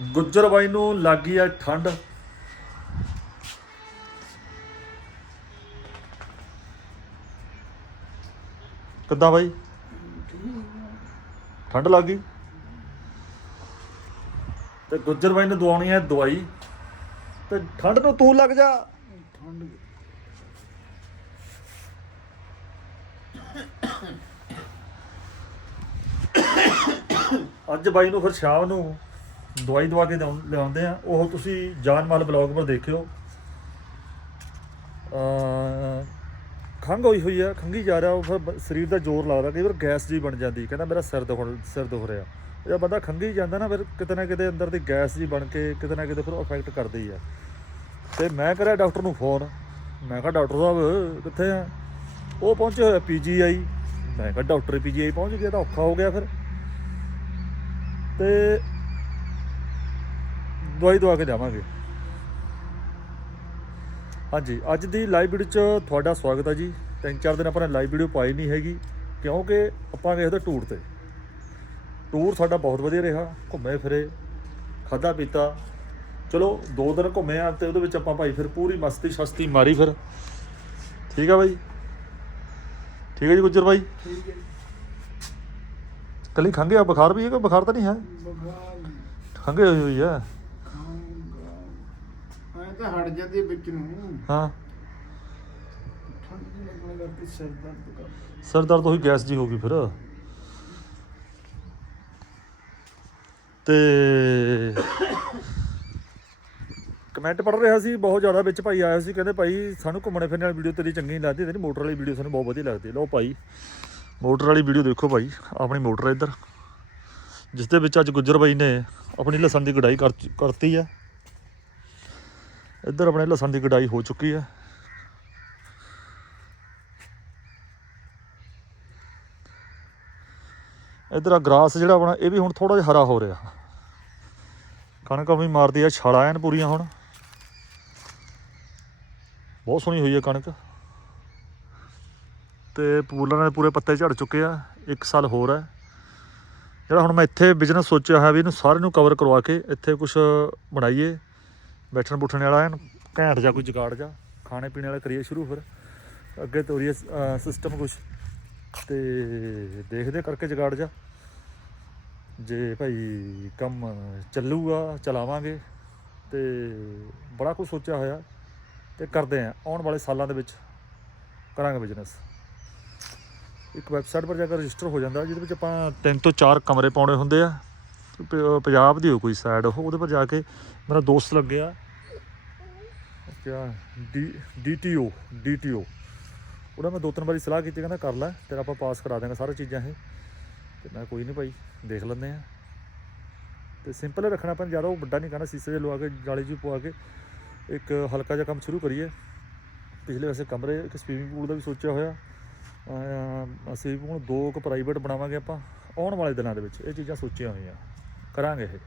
ਗੁੱਜਰ ਬਾਈ ਨੂੰ ਲੱਗੀ ਆ ਠੰਡ। ਕਿੱਦਾਂ ਬਾਈ? ਠੰਡ ਲੱਗ ਗਈ? ਤੇ ਗੁੱਜਰ ਬਾਈ ਨੂੰ ਦਵਾਉਣੀ ਹੈ ਦਵਾਈ। ਤੇ ਠੰਡ ਨੂੰ ਤੂੰ ਲੱਗ ਜਾ। ਠੰਡ ਅੱਜ ਬਾਈ ਨੂੰ ਫਿਰ ਸ਼ਾਮ ਨੂੰ ਦਵਾਈ ਦਵਾ ਕੇ ਲਿਆਉਂ- ਲਿਆਉਂਦੇ ਆ। ਉਹ ਤੁਸੀਂ ਜਾਨ ਮਾਲ ਬਲੌਗ ਪਰ ਦੇਖਿਓ। ਅ ਖੰਘ ਹੋਈ ਹੋਈ ਆ ਖੰਗੀ ਜਾ ਰਿਹਾ, ਉਹ ਫਿਰ ਬ- ਸਰੀਰ ਦਾ ਜ਼ੋਰ ਲੱਗਦਾ, ਕਈ ਵਾਰ ਗੈਸ ਜੀ ਬਣ ਜਾਂਦੀ, ਕਹਿੰਦਾ ਮੇਰਾ ਸਿਰ ਦੁਖ ਸਿਰ ਦੁਖ ਰਿਹਾ। ਜਦ ਬੰਦਾ ਖੰਗੀ ਜਾਂਦਾ ਨਾ, ਫਿਰ ਕਿਤੇ ਨਾ ਕਿਤੇ ਅੰਦਰ ਦੀ ਗੈਸ ਜੀ ਬਣ ਕੇ, ਕਿਤੇ ਨਾ ਕਿਤੇ ਫਿਰ ਅਫੈਕਟ ਕਰਦੀ ਆ। ਤੇ ਮੈਂ ਕਰਿਆ ਡਾਕਟਰ ਨੂੰ ਫੋਨ। ਮੈਂ ਕਿਹਾ, ਡਾਕਟਰ ਸਾਹਿਬ, ਕਿੱਥੇ ਆ? ਉਹ ਪਹੁੰਚੇ ਹੋਇਆ ਪੀਜੀਆਈ ਮੈਂ ਕਿਹਾ, ਡਾਕਟਰ ਪੀਜੀਆਈ ਪਹੁੰਚ ਗਿਆ, ਤਾਂ ਔਖਾ ਹੋ ਗਿਆ ਫਿਰ। ਤੇ ਦਵਾਈ ਦਵਾ ਕੇ ਜਾਵਾਂਗੇ। ਹਾਂਜੀ ਅੱਜ ਦੀ ਲਾਈਵ ਵੀਡੀਓ 'ਚ ਤੁਹਾਡਾ ਸਵਾਗਤ ਹੈ ਜੀ। ਤਿੰਨ ਚਾਰ ਦਿਨ ਆਪਾਂ ਨੇ ਲਾਈਵ ਵੀਡੀਓ ਪਾਈ ਨਹੀਂ ਹੈਗੀ ਕਿਉਂਕਿ ਆਪਾਂ ਗਏ ਉਹਦੇ ਟੂਰ ਤੇ। ਟੂਰ ਸਾਡਾ ਬਹੁਤ ਵਧੀਆ ਰਿਹਾ ਘੁੰਮੇ ਫਿਰੇ ਖਾਦਾ ਪੀਤਾ। ਚਲੋ ਦੋ ਦਿਨ ਘੁੰਮੇ ਆ ਤੇ ਉਹਦੇ ਵਿੱਚ ਆਪਾਂ ਭਾਈ ਫਿਰ ਪੂਰੀ ਮਸਤੀ ਸ਼ਸਤੀ ਮਾਰੀ ਫਿਰ। ਠੀਕ ਆ ਬਾਈ? ਠੀਕ ਹੈ ਜੀ ਗੁੱਜਰ ਬਾਈ? ਠੀਕ ਹੈ। ਕੱਲੀ ਖੰਘੇ ਆ ਬੁਖਾਰ ਵੀ ਹੈ ਕਿ ਬੁਖਾਰ ਤਾਂ ਨਹੀਂ ਹੈ? ਬਖਾਰ ਖੰਘੇ ਹੋਈ ਹੋਈ ਆ। ਖਾਊਂਗਾ ਐ ਤਾਂ ਹਟ ਜਾਂਦੀ ਹੈ ਵਿੱਚ ਨੂੰ। ਹਾਂ। ਠੰਡ ਜਿਹੀ ਲੱਗਣ ਕਰਕੇ ਸਿਰ ਦਰਦ ਕਰ। ਸਿਰ ਦਰਦ ਹੋਈ ਗੈਸ ਜੀ ਹੋ ਗਈ ਫਿਰ। ਤੇ ਕਮੈਂਟ ਪੜ ਰਿਹਾ ਸੀ ਬਹੁਤ ਜ਼ਿਆਦਾ ਵਿੱਚ ਭਾਈ ਆਇਆ ਸੀ ਕਹਿੰਦੇ ਭਾਈ ਸਾਨੂੰ ਘੁੰਮਣੇ ਫਿਰਨ ਵਾਲੀ ਵੀਡੀਓ ਤੇਰੀ ਚੰਗੀ ਨਹੀਂ ਲੱਗਦੀ ਤੇਰੀ ਮੋਟਰ ਵਾਲੀ ਵੀਡੀਓ ਸਾਨੂੰ ਬਹੁਤ ਵਧੀਆ ਲੱਗਦੀ ਲਓ ਭਾਈ ਮੋਟਰ ਵਾਲੀ ਵੀਡੀਓ ਦੇਖੋ ਭਾਈ ਆਪਣੀ ਮੋਟਰ ਇੱਧਰ ਜਿਸ ਦੇ ਵਿੱਚ ਅੱਜ ਗੁੱਜਰ ਬਾਈ ਨੇ ਆਪਣੀ ਲਸਣ ਦੀ ਕਰ ਕਰਤੀ ਹੈ। ਇੱਧਰ ਆਪਣੇ ਲਸਣ ਦੀ ਗਡਾਈ ਹੋ ਚੁੱਕੀ ਹੈ। ਇੱਧਰ ਆ ਗਰਾਸ ਜਿਹੜਾ ਆਪਣਾ, ਇਹ ਵੀ ਹੁਣ ਥੋੜਾ ਜਿਹਾ ਹਰਾ ਹੋ ਰਿਹਾ। ਕਣਕ ਵੀ ਮਾਰਦੀ ਆ, ਛਾਲਾ ਐਨ ਪੂਰੀਆਂ ਹੁਣ। ਬਹੁਤ ਸੋਹਣੀ ਹੋਈ ਹੈ ਕਣਕ। ਤੇ ਪੂਲਾਂ ਦੇ ਪੂਰੇ ਪੱਤੇ ਝੜ ਚੁੱਕੇ ਆ, ਇੱਕ ਸਾਲ ਹੋਰ ਹੈ। ਜਿਹੜਾ ਹੁਣ ਮੈਂ ਇੱਥੇ ਬਿਜ਼ਨਸ ਸੋਚਿਆ ਹੈ ਵੀ ਇਹਨੂੰ ਸਾਰੇ ਨੂੰ ਕਵਰ ਕਰਵਾ ਕੇ ਇੱਥੇ ਕੁਝ ਬਣਾਈਏ। ਬੈਠਣ ਬੁੱਠਣ ਵਾਲਾ ਐਨ ਘੈਂਟ ਜਾ ਕੋਈ ਜਗਾੜ ਜਾ ਖਾਣੇ ਪੀਣੇ ਵਾਲਾ ਕਰੀਏ ਸ਼ੁਰੂ ਫਿਰ। ਅੱਗੇ ਤੋਰੀਏ ਸਿਸਟਮ ਕੁਝ ਤੇ ਦੇਖਦੇ ਕਰਕੇ ਜਗਾੜ ਜਾ ਜੇ ਭਾਈ ਕੰਮ ਚੱਲੂਗਾ, ਚਲਾਵਾਂਗੇ। ਤੇ ਬੜਾ ਕੁਝ ਸੋਚਿਆ ਹੋਇਆ। ਤੇ ਕਰਦੇ ਆ, ਆਉਣ ਵਾਲੇ ਸਾਲਾਂ ਦੇ ਵਿੱਚ ਕਰਾਂਗੇ ਬਿਜ਼ਨਸ ਇੱਕ ਵੈਬਸਾਈਟ ਪਰ ਜਾ ਕੇ ਰਜਿਸਟਰ ਹੋ ਜਾਂਦਾ, ਜਿਹਦੇ ਵਿੱਚ ਆਪਾਂ ਤਿੰਨ ਤੋਂ ਚਾਰ ਕਮਰੇ ਪਾਉਣੇ ਹੁੰਦੇ ਆ। ਪੰਜਾਬ ਦੀ ਹੋ ਕੋਈ ਸਾਈਡ ਉਹ ਉਹਦੇ ਪਰ ਜਾ ਕੇ ਮੇਰਾ ਦੋਸਤ ਲੱਗਿਆ। ਕਿਆ? D, DTO DTO. ਉਹਨਾਂ ਮੈਂ ਦੋ ਤਿੰਨ ਵਾਰੀ ਸਲਾਹ ਕੀਤੀ, ਕਹਿੰਦਾ ਕਰ ਲੈ, ਤੇਰਾ ਆਪਾਂ ਪਾਸ ਕਰਾ ਦਾਂਗੇ ਸਾਰੀਆਂ ਚੀਜ਼ਾਂ ਇਹ। ਤੇ ਮੈਂ ਕੋਈ ਨਹੀਂ ਭਾਈ, ਦੇਖ ਲੈਂਦੇ ਆ। ਤੇ ਸਿੰਪਲ ਰੱਖਣਾ ਪੈਂਦਾ ਜ਼ਿਆਦਾ ਉਹ ਵੱਡਾ ਨਹੀਂ ਕਰਨਾ, ਸੀਸੇ ਦੇ ਲਵਾ ਕੇ, ਜਾਲੀ ਜੀ ਪਵਾ ਕੇ, ਇੱਕ ਹਲਕਾ ਜਿਹਾ ਕੰਮ ਸ਼ੁਰੂ ਕਰੀਏ। ਪਿਛਲੇ ਵੈਸੇ ਕਮਰੇ, ਇੱਕ ਸਵੀਮਿੰਗ ਪੂਲ ਦਾ ਵੀ ਸੋਚਿਆ ਹੋਇਆ। ਅਸੀਂ ਪੂਲ ਦੋ ਕੁ ਪ੍ਰਾਈਵੇਟ ਬਣਾਵਾਂਗੇ ਆਪਾਂ, ਆਉਣ ਵਾਲੇ ਦਿਨਾਂ ਦੇ ਵਿੱਚ, ਇਹ ਚੀਜ਼ਾਂ ਸੋਚੀਆਂ ਹੋਈਆਂ। ਕਰਾਂਗੇ ਇਹ।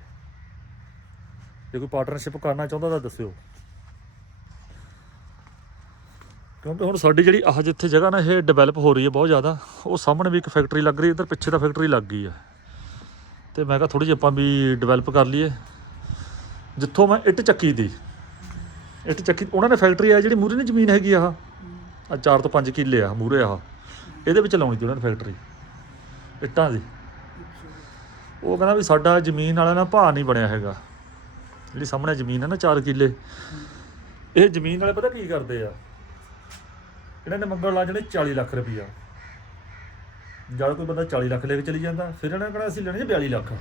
ਜੇ ਕੋਈ ਪਾਰਟਨਰਸ਼ਿਪ ਕਰਨਾ ਚਾਹੁੰਦਾ ਤਾਂ ਦੱਸਿਓ। ਕਿਉਂਕਿ ਹੁਣ ਸਾਡੀ ਜਿਹੜੀ ਆਹ ਜਿੱਥੇ ਜਗ੍ਹਾ ਨਾ, ਇਹ ਡਿਵੈਲਪ ਹੋ ਰਹੀ ਹੈ ਬਹੁਤ ਜ਼ਿਆਦਾ। ਉਹ ਸਾਹਮਣੇ ਵੀ ਇੱਕ ਫੈਕਟਰੀ ਲੱਗ ਰਹੀ ਹੈ, ਇੱਧਰ ਪਿੱਛੇ ਤਾਂ ਫੈਕਟਰੀ ਲੱਗ ਗਈ ਹੈ। ਤੇ ਮੈਂ ਕਿਹਾ ਥੋੜੀ ਜਿਹੀ ਆਪਾਂ ਵੀ ਡਿਵੈਲਪ ਕਰ ਲਈਏ। ਜਿੱਥੋਂ ਮੈਂ ਇੱਟ ਚੱਕੀ ਦੀ, ਇੱਟ ਚੱਕੀ, ਉਹਨਾਂ ਨੇ ਫੈਕਟਰੀ ਆ ਜਿਹੜੀ ਮੂਰੇ ਨੇ ਜ਼ਮੀਨ ਹੈਗੀ ਆਹ। ਆ 4 ਤੋਂ 5 ਕਿੱਲੇ ਆ ਮੂਰੇ ਆਹ। ਇਹਦੇ ਵਿੱਚ ਲਾਉਣੀ ਸੀ ਉਹਨਾਂ ਨੇ ਫੈਕਟਰੀ ਇੱਟਾਂ ਦੀ। ਉਹ ਕਹਿੰਦਾ ਵੀ ਸਾਡਾ ਜ਼ਮੀਨ ਵਾਲਾ ਨਾ ਭਾਅ ਨਹੀਂ ਬਣਿਆ ਹੈਗਾ। ਜਿਹੜੀ ਸਾਹਮਣੇ ਜ਼ਮੀਨ ਹੈ ਨਾ 4 ਕਿੱਲੇ। ਇਹ ਜ਼ਮੀਨ ਵਾਲੇ ਪਤਾ ਕੀ ਕਰਦੇ ਆ? ਇਹਨਾਂ ਨੇ ਮੰਗਣ ਲਾ ਜਣੇ 40 ਲੱਖ ਰੁਪਈਆ। ਜਦ ਕੋਈ ਬੰਦਾ 40 ਲੱਖ ਲੈ ਕੇ ਚਲੀ ਜਾਂਦਾ ਫਿਰ ਇਹਨਾਂ ਨੇ ਕਹਿਣਾ ਅਸੀਂ ਲੈਣੇ ਜੀ 42 ਲੱਖ।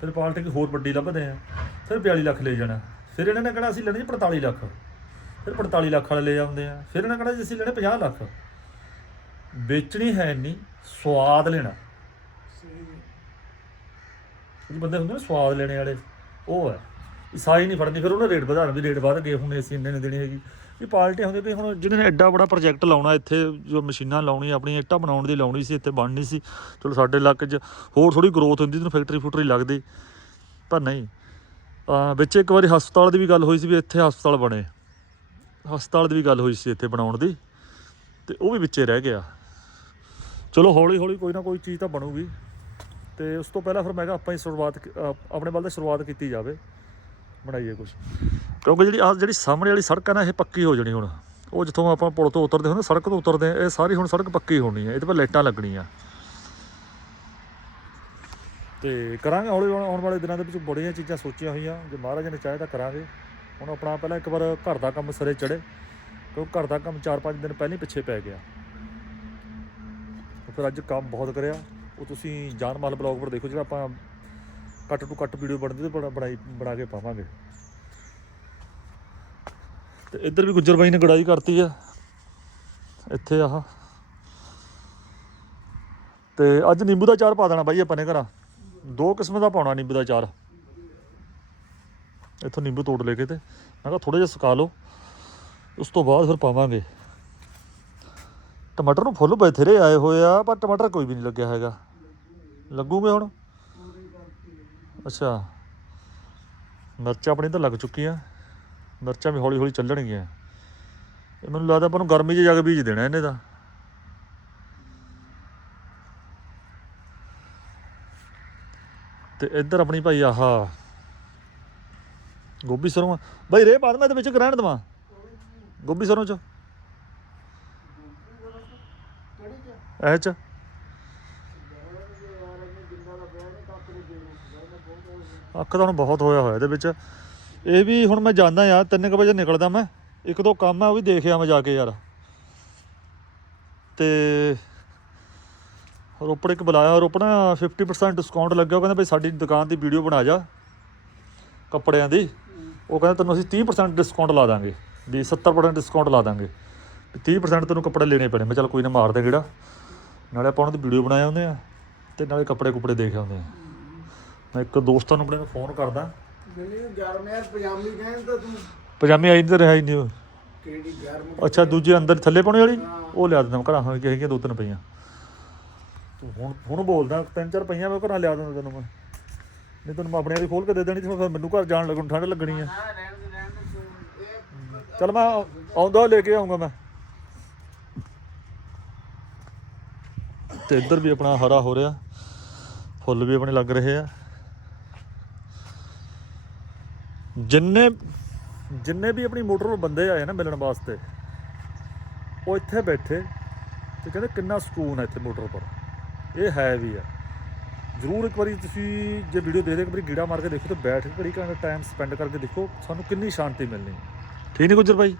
ਫਿਰ ਪਾਰਟੀ ਕੋਈ ਹੋਰ ਵੱਡੀ ਲੱਭਦੇ ਆ ਫਿਰ 42 ਲੱਖ ਲੈ ਜਾਣਾ। ਫਿਰ ਇਹਨਾਂ ਨੇ ਕਹਿਣਾ ਅਸੀਂ ਲੈਣੇ ਜੀ 45 ਲੱਖ। ਫਿਰ 45 ਲੱਖ ਵਾਲੇ ਲੈ ਜਾਂਦੇ ਆ। ਫਿਰ ਇਹਨਾਂ ਜੀ ਅਸੀਂ ਲੈਣੇ 50 ਲੱਖ। ਵੇਚਣੀ ਹੈ ਨਹੀਂ ਸਵਾਦ ਲੈਣਾ। ਸਹੀ ਬੰਦੇ ਹੁੰਦੇ ਨੇ ਸਵਾਦ ਲੈਣੇ ਵਾਲੇ ਉਹ ਹੈ। ਸਾਈ ਨਹੀਂ ਫੜਨੀ, ਫਿਰ ਉਹਨੇ ਰੇਟ ਵਧਾਉਣ ਵੀ ਰੇਟ ਵਧ ਗਏ, ਹੁਣ ਅਸੀਂ ਇੰਨੇ ਨਹੀਂ ਦੇਣੀ ਹੈਗੀ। ਇਹ ਪਾਰਟੀਆਂ ਹੁੰਦੀਆਂ ਵੀ ਹੁਣ ਜਿਹਨੇ ਨੇ ਐਡਾ ਬੜਾ ਪ੍ਰੋਜੈਕਟ ਲਾਉਣਾ, ਇੱਥੇ ਜੋ ਮਸ਼ੀਨਾਂ ਲਾਉਣੀ ਆਪਣੀ ਇੱਟਾਂ ਬਣਾਉਣ ਦੀ ਲਾਉਣੀ ਸੀ, ਇੱਥੇ ਬਣਨੀ ਸੀ। ਚਲੋ ਸਾਡੇ ਇਲਾਕੇ 'ਚ ਹੋਰ ਥੋੜੀ ਗਰੋਥ ਹੁੰਦੀ ਤੈਨੂੰ ਫੈਕਟਰੀ ਫੂਟਰੀ ਲੱਗਦੀ, ਪਰ ਨਹੀਂ। ਵਿੱਚ ਇੱਕ ਵਾਰੀ ਹਸਪਤਾਲ ਦੀ ਵੀ ਗੱਲ ਹੋਈ ਸੀ ਵੀ ਇੱਥੇ ਹਸਪਤਾਲ ਬਣੇ। ਹਸਪਤਾਲ ਦੀ ਵੀ ਗੱਲ ਹੋਈ ਸੀ ਇੱਥੇ ਬਣਾਉਣ ਦੀ, ਤੇ ਉਹ ਵੀ ਵਿੱਚੇ ਰਹਿ ਗਿਆ। ਚਲੋ ਹੌਲੀ ਹੌਲੀ ਕੋਈ ਨਾ ਕੋਈ ਚੀਜ਼ ਤਾਂ ਬਣੂਗੀ। ਤੇ ਉਸ ਤੋਂ ਪਹਿਲਾਂ ਫਿਰ ਮੈਂ ਕਿਹਾ ਆਪਾਂ ਹੀ ਸ਼ੁਰੂਆਤ ਆਪਣੇ ਵੱਲ ਤਾਂ ਸ਼ੁਰੂਆਤ ਕੀਤੀ ਜਾਵੇ। ਬਣਾਈਏ ਕੁਝ ਕਿਉਂਕਿ ਜਿਹੜੀ ਆ ਜਿਹੜੀ ਸਾਹਮਣੇ ਵਾਲੀ ਸੜਕ ਹੈ ਨਾ ਇਹ ਪੱਕੀ ਹੋ ਜਾਣੀ ਹੁਣ। ਉਹ ਜਿੱਥੋਂ ਆਪਾਂ ਪੁਲ ਤੋਂ ਉਤਰਦੇ ਹਾਂ ਨਾ ਸੜਕ ਤੋਂ ਉਤਰਦੇ ਇਹ ਸਾਰੀ ਹੁਣ ਸੜਕ ਪੱਕੀ ਹੋਣੀ ਹੈ ਇਹਦੇ ਪਰ ਲਾਈਟਾਂ ਲੱਗਣੀਆਂ। ਤੇ ਕਰਾਂਗੇ ਹੌਲੀ ਹੌਲੀ ਆਉਣ ਵਾਲੇ ਦਿਨਾਂ ਦੇ ਵਿੱਚ ਬੜੀਆਂ ਚੀਜ਼ਾਂ ਸੋਚੀਆਂ ਹੋਈਆਂ। ਜੇ ਮਹਾਰਾਜ ਨੇ ਚਾਹੇ ਤਾਂ ਕਰਾਂਗੇ। ਹੁਣ ਆਪਣਾ ਪਹਿਲਾਂ ਇੱਕ ਵਾਰ ਘਰ ਦਾ ਕੰਮ ਸਿਰੇ ਚੜੇ ਕਿਉਂਕਿ ਘਰ ਦਾ ਕੰਮ 4-5 ਦਿਨ ਪਹਿਲਾਂ ਹੀ ਪਿੱਛੇ ਪੈ ਗਿਆ। ਫਿਰ ਅੱਜ ਕੰਮ ਬਹੁਤ ਕਰਿਆ। ਉਹ ਤੁਸੀਂ ਜਾਨ ਮਾਲ ਬਲੌਗ ਪਰ ਦੇਖੋ ਜਿਹੜਾ ਆਪਾਂ ਕੱਟ ਟੂ ਕੱਟ ਵੀਡੀਓ ਬਣਦੀ ਤੇ ਬਣਾ ਬਣਾਈ ਬਣਾ ਕੇ ਪਾਵਾਂਗੇ। ਤੇ ਇੱਧਰ ਵੀ ਗੁੱਜਰ ਬਾਈ ਨੇ ਗੜਾਈ ਕਰਤੀ ਆ। ਇੱਥੇ ਆਹ। ਤੇ ਅੱਜ ਨਿੰਬੂ ਦਾ ਚਾਰ ਪਾ ਦੇਣਾ ਬਾਈ ਆਪਾਂ ਨੇ ਘਰਾਂ। ਦੋ ਕਿਸਮ ਦਾ ਪਾਉਣਾ ਨਿੰਬੂ ਦਾ ਚਾਰ। ਇੱਥੋਂ ਨਿੰਬੂ ਤੋੜ ਲੈ ਕੇ ਤੇ ਮੈਂ ਕਿਹਾ ਥੋੜਾ ਜਿਹਾ ਸੁਕਾ ਲਓ। ਉਸ ਤੋਂ ਬਾਅਦ ਫਿਰ ਪਾਵਾਂਗੇ। ਟਮਾਟਰ ਨੂੰ ਫੁੱਲ ਬਥੇਰੇ ਆਏ ਹੋਏ ਆ, ਪਰ ਟਮਾਟਰ ਕੋਈ ਵੀ ਨਹੀਂ ਲੱਗਿਆ ਹੈਗਾ। ਲੱਗੂਗੇ ਹੁਣ? ਅੱਛਾ। ਮਿਰਚਾਂ ਆਪਣੀ ਤਾਂ ਲੱਗ ਚੁੱਕੀਆਂ। ਮਿਰਚਾਂ ਵੀ ਹੌਲੀ ਹੌਲੀ ਚੱਲਣਗੀਆਂ। ਇਹ ਮੈਨੂੰ ਲੱਗਦਾ ਆਪਾਂ ਨੂੰ ਗਰਮੀ 'ਚ ਜਾ ਕੇ ਬੀਜ ਦੇਣਾ ਇਹਨੇ ਦਾ ਤੇ ਇੱਧਰ ਆਪਣੀ ਭਾਈ ਆਹ। ਗੋਭੀ ਸਰੋਂ। ਬਾਈ ਰੇ ਬਾਅਦ ਮੈਂ ਇਹਦੇ ਵਿੱਚ ਗ੍ਰਹਿਣ ਦਵਾਂ। ਗੋਭੀ ਸਰੋਂ ਚ। ਕਿਹੜੀ ਚ? ਇਹ ਚ ਯਾਰ ਇਹਨੇ ਜਿੰਦਾ ਦਾ ਪਿਆ ਨੇ ਕੱਪ ਦੇ ਦੇ ਬਹੁਤ ਅੱਖ ਤਾਂ ਹੁਣ ਬਹੁਤ ਹੋਇਆ ਹੋਇਆ ਇਹਦੇ ਵਿੱਚ। ਇਹ ਵੀ ਹੁਣ ਮੈਂ ਜਾਂਦਾ ਯਾਰ 3 ਵਜੇ ਨਿਕਲਦਾ ਮੈਂ। ਇੱਕ ਦੋ ਕੰਮ ਹੈ ਉਹ ਵੀ ਦੇਖਿਆ ਮੈਂ ਜਾ ਕੇ ਯਾਰ। ਤੇ ਰੋਪੜ ਇੱਕ ਬੁਲਾਇਆ, ਰੋਪੜ ਨਾ 50% ਡਿਸਕਾਊਂਟ ਲੱਗਿਆ। ਉਹ ਕਹਿੰਦਾ ਭਾਈ ਸਾਡੀ ਦੁਕਾਨ ਦੀ ਵੀਡੀਓ ਬਣਾ ਜਾ ਕੱਪੜਿਆਂ ਦੀ। ਉਹ ਕਹਿੰਦਾ ਤੈਨੂੰ ਅਸੀਂ 30% ਡਿਸਕਾਊਂਟ ਲਾ ਦਾਂਗੇ। ਵੀ 70% ਡਿਸਕਾਊਂਟ ਲਾ ਦਾਂਗੇ। ਵੀ 30% ਤੈਨੂੰ ਕੱਪੜੇ ਲੈਣੇ ਪੈਣੇ। ਮੈਂ ਚੱਲ ਕੋਈ ਨਾ ਮਾਰ ਦੇ ਕਿਹੜਾ ਨਾਲੇ ਆਪਾਂ ਉਹਨਾਂ ਦੀ ਵੀਡੀਓ ਬਣਾਏ ਆਉਂਦੇ ਆ ਤੇ ਨਾਲੇ ਕੱਪੜੇ ਕੁਪੜੇ ਦੇਖ ਆਉਂਦੇ ਆ। ਮੈਂ ਇੱਕ ਦੋਸਤਾਂ ਨੂੰ ਆਪਣੇ ਨੂੰ ਫੋਨ ਕਰਦਾ। ਗਰਮ ਪਜਾਮੀ ਕਹਿਣ ਤਾਂ ਤੂੰ। ਪਜਾਮੀ ਆਈ ਨਹੀਂ ਤਾਂ ਰਿਹਾ ਹੀ ਨਹੀਂ ਉਹ। ਕਿਹੜੀ ਗਰਮ ਅੱਛਾ ਦੂਜੀ ਅੰਦਰ ਥੱਲੇ ਪਾਉਣੇ ਵਾਲੀ? ਉਹ ਲਿਆ ਦਿੰਦਾ ਮੈਂ ਘਰਾਂ ਹੋਈ ਹੈਗੀਆਂ ਦੋ ਤਿੰਨ ਪਈਆਂ। ਤੂੰ ਹੁਣ ਹੁਣ ਬੋਲਦਾ ਤਿੰਨ ਚਾਰ ਪਈਆਂ ਮੈਂ ਘਰਾਂ ਲਿਆ ਦਿੰਦਾ ਤੈਨੂੰ ਮੈਂ। ਨਹੀਂ ਤੈਨੂੰ ਮੈਂ ਆਪਣੇ ਆਪ ਹੀ ਖੋਲ ਕੇ ਦੇ ਦੇਣੀ ਸੀ ਫਿਰ ਮੈਨੂੰ ਘਰ ਜਾਣ ਲੱਗਣ ਠੰਡ ਲੱਗਣੀ ਆ। ਚੱਲ ਮੈਂ ਆਉਂਦਾ ਲੈ ਕੇ ਆਉਂਗਾ ਮੈਂ। ਤੇ ਇੱਧਰ ਵੀ ਆਪਣਾ ਹਰਾ ਹੋ ਰਿਹਾ। ਫੁੱਲ ਵੀ ਆਪਣੇ ਲੱਗ ਰਹੇ ਆ। ਜਿੰਨੇ ਜਿੰਨੇ ਵੀ ਆਪਣੀ ਮੋਟਰ 'ਤੇ ਬੰਦੇ ਆਏ ਨਾ ਮਿਲਣ ਵਾਸਤੇ ਉਹ ਇੱਥੇ ਬੈਠੇ ਤੇ ਕਹਿੰਦੇ ਕਿੰਨਾ ਸਕੂਨ ਹੈ ਇੱਥੇ ਮੋਟਰ ਪਰ ਇਹ ਹੈ ਵੀ ਆ। ਜ਼ਰੂਰ ਇੱਕ ਵਾਰੀ ਤੁਸੀਂ ਜੇ ਵੀਡੀਓ ਦੇਖਦੇ ਇੱਕ ਵਾਰੀ ਗੀੜਾ ਮਾਰ ਕੇ ਦੇਖੋ ਤੇ ਬੈਠ ਕੇ ਘੜੀ ਘੰਟਾ ਟਾਈਮ ਸਪੈਂਡ ਕਰਕੇ ਦੇਖੋ ਸਾਨੂੰ ਕਿੰਨੀ ਸ਼ਾਂਤੀ ਮਿਲਣੀ ਠੀਕ ਨਹੀਂ ਗੁੱਜਰ ਭਾਈ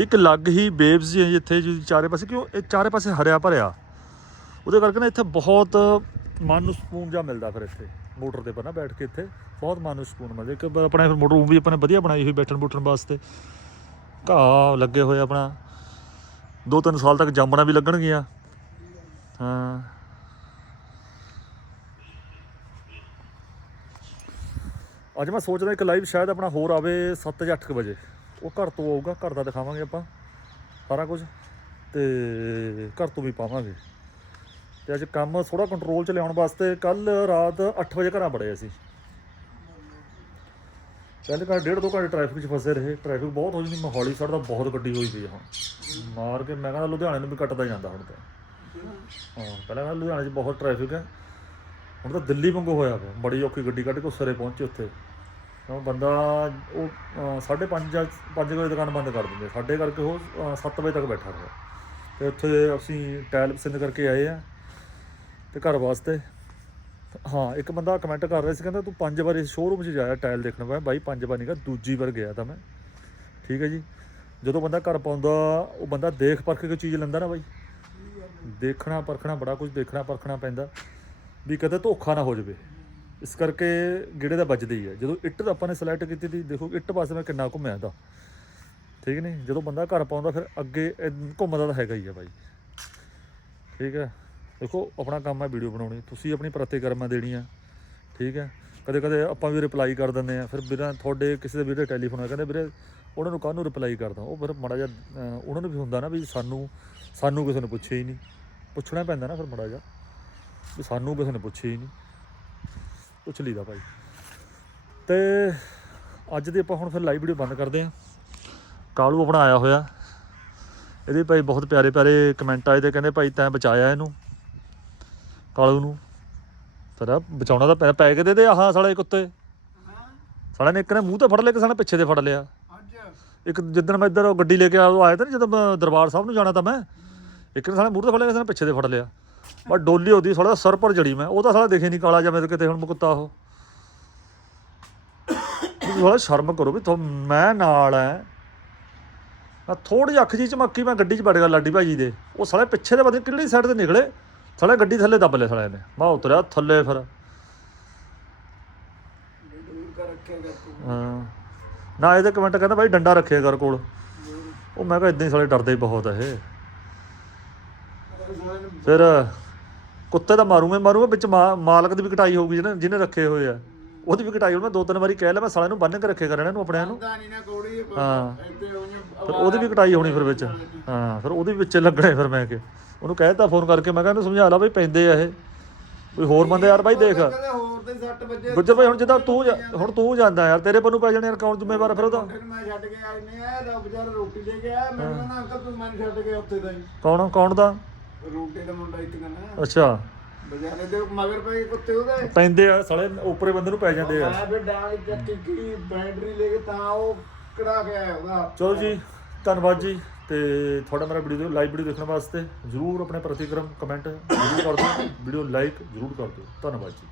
ਇੱਕ ਲੱਗ ਹੀ ਬੇਬਸ ਜੀ ਇੱਥੇ ਜੀ ਚਾਰੇ ਪਾਸੇ ਕਿਉਂ? ਇਹ ਚਾਰੇ ਪਾਸੇ ਹਰਿਆ ਭਰਿਆ। ਉਹਦੇ ਕਰਕੇ ਨਾ ਇੱਥੇ ਬਹੁਤ ਮਨ ਨੂੰ ਸਕੂਨ ਜਾ ਮਿਲਦਾ ਫਿਰ ਇੱਥੇ। ਮੋਟਰ ਤੇ ਪਰ ਬੈਠ ਕੇ ਇੱਥੇ। ਬਹੁਤ ਮਨ ਨੂੰ ਸਕੂਨ ਮਿਲਦਾ ਇੱਕ ਆਪਣੇ ਫਿਰ ਮੋਟਰ ਰੂਮ ਵੀ ਆਪਣੇ ਵਧੀਆ ਬਣਾਈ ਹੋਈ ਬੈਠਣ ਬੁੱਠਣ ਵਾਸਤੇ। ਘਾਹ ਲੱਗੇ ਹੋਏ ਆਪਣਾ। ਦੋ ਤਿੰਨ ਸਾਲ ਤੱਕ ਜਾਮਣਾ ਵੀ ਲੱਗਣਗੀਆਂ। ਹਾਂ। ਅੱਜ ਮੈਂ ਸੋਚਦਾ ਇੱਕ ਲਾਈਵ ਸ਼ਾਇਦ ਆਪਣਾ ਹੋਰ ਆਵੇ 7 ਜਾਂ 8 ਵਜੇ। ਉਹ ਘਰ ਤੋਂ ਆਊਗਾ। ਘਰ ਦਾ ਦਿਖਾਵਾਂਗੇ ਆਪਾਂ। ਸਾਰਾ ਕੁਝ। ਤੇ ਘਰ ਤੋਂ ਵੀ ਪਾਵਾਂਗੇ। ਤੇ ਅੱਜ ਕੰਮ ਥੋੜਾ ਕੰਟਰੋਲ 'ਚ ਲਿਆਉਣ ਵਾਸਤੇ ਕੱਲ ਰਾਤ 8 ਵਜੇ ਘਰਾਂ ਬੜੇ ਅਸੀਂ। ਪਹਿਲੇ ਘੰਟੇ ਡੇਢ ਦੋ ਘੰਟੇ ਟ੍ਰੈਫਿਕ 'ਚ ਫਸੇ ਰਹੇ ਟ੍ਰੈਫਿਕ ਬਹੁਤ ਹੋ ਜਾਂਦੀ, ਮੋਹਾਲੀ ਸਾਈਡ ਦਾ ਬਹੁਤ ਗੱਡੀ ਹੋਈ ਪਈ ਹੁਣ। ਮਾਰ ਕੇ ਮੈਂ ਕਹਿੰਦਾ ਲੁਧਿਆਣੇ ਨੂੰ ਵੀ ਕੱਟਦਾ ਜਾਂਦਾ ਹੁਣ ਤਾਂ। ਹਾਂ, ਪਹਿਲਾਂ ਕਹਿੰਦਾ ਲੁਧਿਆਣੇ 'ਚ ਬਹੁਤ ਟ੍ਰੈਫਿਕ ਹੈ ਹੁਣ ਤਾਂ ਦਿੱਲੀ ਵਾਂਗੂ ਹੋਇਆ ਪਿਆ, ਬੜੀ ਔਖੀ ਗੱਡੀ ਕੱਢ ਕੇ ਉਸਰੇ ਪਹੁੰਚੇ ਉੱਥੇ। ਕਿਉਂ ਬੰਦਾ ਉਹ 5:30 ਜਾਂ 5 ਵਜੇ ਦੁਕਾਨ ਬੰਦ ਕਰ ਦਿੰਦੇ ਸਾਡੇ ਕਰਕੇ ਉਹ 7 ਵਜੇ ਤੱਕ ਬੈਠਾ ਰਿਹਾ। ਤੇ ਉੱਥੇ ਅਸੀਂ ਟਾਇਲ ਪਸੰਦ ਕਰਕੇ ਆਏ ਆ। ਤੇ ਘਰ ਵਾਸਤੇ। ਹਾਂ, ਇੱਕ ਬੰਦਾ ਕਮੈਂਟ ਕਰ ਰਿਹਾ ਸੀ, ਕਹਿੰਦਾ ਤੂੰ ਪੰਜ ਵਾਰ ਇਸ ਸ਼ੋਰੂਮ 'ਚ ਜਾਇਆ ਟਾਇਲ ਦੇਖਣ। ਵਾਸਤੇ ਬਾਈ ਪੰਜ ਵਾਰ ਨਹੀਂ ਗਾ, ਦੂਜੀ ਵਾਰ ਗਿਆ ਤਾਂ ਮੈਂ। ਠੀਕ ਹੈ ਜੀ। ਜਦੋਂ ਬੰਦਾ ਘਰ ਪਾਉਂਦਾ, ਉਹ ਬੰਦਾ ਦੇਖ ਪਰਖ ਕੇ ਚੀਜ਼ ਲੈਂਦਾ ਨਾ ਬਾਈ। ਦੇਖਣਾ ਪਰਖਣਾ, ਬੜਾ ਕੁਝ ਦੇਖਣਾ ਪਰਖਣਾ ਪੈਂਦਾ। ਵੀ ਕਦੇ ਧੋਖਾ ਨਾ ਹੋ ਜਾਵੇ। ਇਸ ਕਰਕੇ ਗਿੜੇ ਦਾ ਵੱਜਦੀ ਹੀ ਹੈ ਜਦੋਂ ਇੱਟ ਦਾ ਆਪਾਂ ਨੇ ਸਿਲੈਕਟ ਕੀਤੀ ਸੀ, ਦੇਖੋ ਇੱਟ ਪਾਸੇ ਮੈਂ ਕਿੰਨਾ ਘੁੰਮਿਆ ਦਾ ਠੀਕ ਨਹੀਂ? ਜਦੋਂ ਬੰਦਾ ਘਰ ਪਾਉਂਦਾ, ਫਿਰ ਅੱਗੇ ਘੁੰਮਦਾ ਤਾਂ ਹੈਗਾ ਹੀ ਆ ਬਾਈ। ਠੀਕ ਹੈ। ਦੇਖੋ, ਆਪਣਾ ਕੰਮ ਹੈ ਵੀਡੀਓ ਬਣਾਉਣੀ। ਤੁਸੀਂ ਆਪਣੀ ਪ੍ਰਤੀਕਰਮਾਂ ਦੇਣੀ ਆ ਠੀਕ ਹੈ? ਕਦੇ ਕਦੇ ਆਪਾਂ ਵੀ ਰਿਪਲਾਈ ਕਰ ਦਿੰਦੇ ਆ ਫਿਰ ਵੀਰਾਂ ਤੁਹਾਡੇ ਕਿਸੇ ਦੇ ਵੀਰੇ ਟੈਲੀਫੋਨ ਆ ਕਹਿੰਦੇ ਵੀਰੇ, ਉਹਨਾਂ ਨੂੰ ਕਾਹਨੂੰ ਰਿਪਲਾਈ ਕਰਦਾ? ਉਹ ਫਿਰ ਮੜਾ ਜਿਹਾ ਉਹਨਾਂ ਨੂੰ ਵੀ ਹੁੰਦਾ ਨਾ ਵੀ ਸਾਨੂੰ ਸਾਨੂੰ ਕਿਸੇ ਨੇ ਪੁੱਛਿਆ ਹੀ ਨਹੀਂ। ਪੁੱਛਣਾ ਪੈਂਦਾ ਨਾ ਫਿਰ ਮੜਾ ਜਿਹਾ। ਵੀ ਸਾਨੂੰ ਕਿਸੇ ਨੇ ਪੁੱਛਿਆ ਹੀ ਨਹੀਂ। ਪੁੱਛ ਲਈਦਾ ਭਾਈ। ਤੇ ਅੱਜ ਦੀ ਆਪਾਂ ਹੁਣ ਫਿਰ ਲਾਈਵ ਵੀਡੀਓ ਬੰਦ ਕਰਦੇ ਹਾਂ। ਕਾਲੂ ਆਪਣਾ ਆਇਆ ਹੋਇਆ। ਇਹਦੇ ਭਾਈ ਬਹੁਤ ਪਿਆਰੇ ਪਿਆਰੇ ਕਮੈਂਟ ਆਏ ਤੇ ਕਹਿੰਦੇ ਭਾਈ ਤੈਂ ਬਚਾਇਆ ਇਹਨੂੰ। ਕਾਲੂ ਨੂੰ। ਤੇਰਾ ਬਚਾਉਣਾ ਤਾਂ ਪੈ ਪੈ ਕੇ ਦੇ ਦੇ ਆਹ ਸਾਲੇ ਕੁੱਤੇ ਸਾਲੇ ਨੇ ਇੱਕ ਨੇ ਮੂੰਹ ਤੇ ਫੜ ਲਿਆ ਕਿ ਸਾਲੇ ਪਿੱਛੇ ਤੇ ਫੜ ਲਿਆ। ਅੱਜ। ਇੱਕ ਜਿੱਦਣ ਮੈਂ ਇੱਧਰ ਗੱਡੀ ਲੈ ਕੇ ਆਇਆ ਉਹ ਆਇਆ ਤਾਂ ਨੀ ਜਦੋਂ ਮੈਂ ਦਰਬਾਰ ਸਾਹਿਬ ਨੂੰ ਜਾਣਾ ਤਾਂ ਮੈਂ। ਇੱਕ ਨੇ ਸਾਲੇ ਮੂੰਹ ਤੇ ਫੜ ਲਿਆ ਕਿਸੇ ਨੇ ਪਿੱਛੇ ਤੇ ਫੜ ਲਿਆ। ਬਸ ਡੋਲੀ ਉਹਦੀ ਸਾਲਾ ਸਰ ਪਰ ਜੜੀ ਮੈਂ। ਉਹ ਤਾਂ ਸਾਲਾ ਦੇਖੇ ਨਹੀਂ ਕਾਲਾ ਜਾਂ ਮੇਰੇ ਕਿਤੇ ਹੁਣ ਮੁਕਤਾ ਉਹ। ਸਾਲਾ ਸ਼ਰਮ ਕਰੋ ਵੀ ਤੁਮ ਮੈਂ ਨਾਲ ਐ। ਆ ਥੋੜੀ ਅੱਖ ਜੀ ਚਮੱਕੀ ਮੈਂ ਗੱਡੀ 'ਚ ਵੜ ਗਿਆ ਲਾਡੀ ਭਾਜੀ ਦੇ। ਉਹ ਸਾਲੇ ਪਿੱਛੇ ਦੇ ਪਤਾ ਨੀ ਕਿਹੜੀ ਸਾਈਡ ਤੇ ਨਿਕਲੇ। ਸਾਲੇ ਗੱਡੀ ਥੱਲੇ ਦੱਬ ਲਿਆ ਸਾਲੇ ਨੇ ਮੈਂ ਉਤਰਿਆ ਥੱਲੇ ਫਿਰ। ਦੂਰ ਕਰ ਰੱਖਿਆ ਕਰ ਤੂੰ ਹਾਂ ਨਾ ਇਹਦੇ ਕਮੈਂਟ ਕਹਿੰਦਾ ਬਾਈ ਡੰਡਾ ਰੱਖਿਆ ਕਰ ਕੋਲ। ਉਹ ਮੈਂ ਕਿਹਾ ਇਦਾਂ ਹੀ ਸਾਲੇ ਡਰਦੇ ਹੀ ਬਹੁਤ ਆ ਇਹ। ਫਿਰ ਕੁੱਤੇ ਤਾਂ ਮਾਰੂਗੇ ਮਾਰੂਗਾ ਵਿੱਚ ਮਾ- ਮਾਲਕ ਦੀ ਵੀ ਕਟਾਈ ਹੋਊਗੀ ਜਿਹਨੇ ਜਿਹਨੇ ਰੱਖੇ ਹੋਏ ਆ। ਉਹਦੀ ਵੀ ਕਟਾਈ ਹੋਊ ਮੈਂ ਦੋ ਤਿੰਨ ਵਾਰੀ ਕਹਿ ਲਿਆ ਮੈਂ ਸਾਲੇ ਨੂੰ ਬੰਨ ਕੇ ਰੱਖੇ ਕਰਨਾ ਇਹਨੂੰ ਆਪਣਿਆਂ ਨੂੰ। ਦਾ ਨਹੀਂ ਨਾ ਕੋੜੀ ਹਾਂ। ਇੱਥੇ ਫਿਰ ਉਹਦੀ ਵੀ ਕਟਾਈ ਹੋਣੀ ਫਿਰ ਵਿੱਚ। ਹਾਂ ਫਿਰ ਉਹਦੇ ਵੀ ਵਿੱਚ ਲੱਗਣੇ ਫਿਰ ਮੈਂ ਕਿ। ਉਹਨੂੰ ਕਹਿ ਦਿੱਤਾ ਫੋਨ ਕਰਕੇ ਮੈਂ ਕਿਹਾ ਇਹਨੂੰ ਸਮਝਾ ਲਾ ਬਈ ਪੈਂਦੇ ਆ ਇਹ। ਕੋਈ ਹੋਰ ਬੰਦੇ ਯਾਰ ਬਾਈ ਦੇਖ। ਕਹਿੰਦੇ ਹੋਰ ਦੇ 6 ਵਜੇ। ਗੁੱਜਰ ਭਾਈ ਹੁਣ ਜਿੱਦਾਂ ਤੂੰ ਜਾ- ਹੁਣ ਤੂੰ ਜਾਂਦਾ ਯਾਰ ਤੇਰੇ ਪਰ ਨੂੰ ਪੈ ਜਾਣੇ ਯਾਰ ਕੌਣ ਜ਼ਿੰਮੇਵਾਰ ਆ ਫਿਰ ਉਹਦਾ ਮੁੰਡੇ ਨੂੰ ਮੈਂ ਛੱਡ ਕੇ ਆਇਆ ਨਹੀਂ ਆਇਆ ਤਾਂ ਵਿਚਾਰਾ ਰੋਟੀ ਲੈ ਕੇ ਆਇਆ। ਮੈਨੂੰ ਕਹਿੰਦਾ ਅੰਕਲ ਤੂੰ ਮੈਨੂੰ ਛੱਡ ਕੇ ਉੱਥੇ ਦਾ ਹੀ। ਕੌਣ ਕੌਣ ਦਾ? ਰੋਟੀ ਦਾ ਮੁੰਡਾ ਇੱਕ ਕਹਿੰਦਾ ਅੱਛਾ। ਬਜ਼ਾਰੇ ਦੇ ਮਗਰ ਪਏ ਕੁੱਤੇ ਉਹਦੇ। ਪੈਂਦੇ ਆ ਸਾਲੇ ਉੱਪਰੇ ਬੰਦੇ ਨੂੰ ਪੈ ਜਾਂਦੇ ਆ। ਮੈਂ ਫਿਰ ਡਾਂਗ ਚੱਕੀ ਕੀ ਬੈਟਰੀ ਲੈ ਕੇ ਤਾਂ ਉਹ ਕਢਾ ਕੇ ਆਇਆ ਉਹਦਾ। ਚਲੋ ਜੀ ਧੰਨਵਾਦ ਜੀ। ਤੇ ਤੁਹਾਡਾ ਮੇਰਾ ਵੀਡੀਓ ਲਾਈਵ ਵੀਡੀਓ ਦੇਖਣ ਵਾਸਤੇ ਜਰੂਰ ਆਪਣੇ ਪ੍ਰਤੀਕਰਮ ਕਮੈਂਟ ਜ਼ਰੂਰ ਕਰ ਦਿਓ ਵੀਡੀਓ ਲਾਈਕ ਜਰੂਰ ਕਰ ਦਿਓ। ਧੰਨਵਾਦ ਜੀ।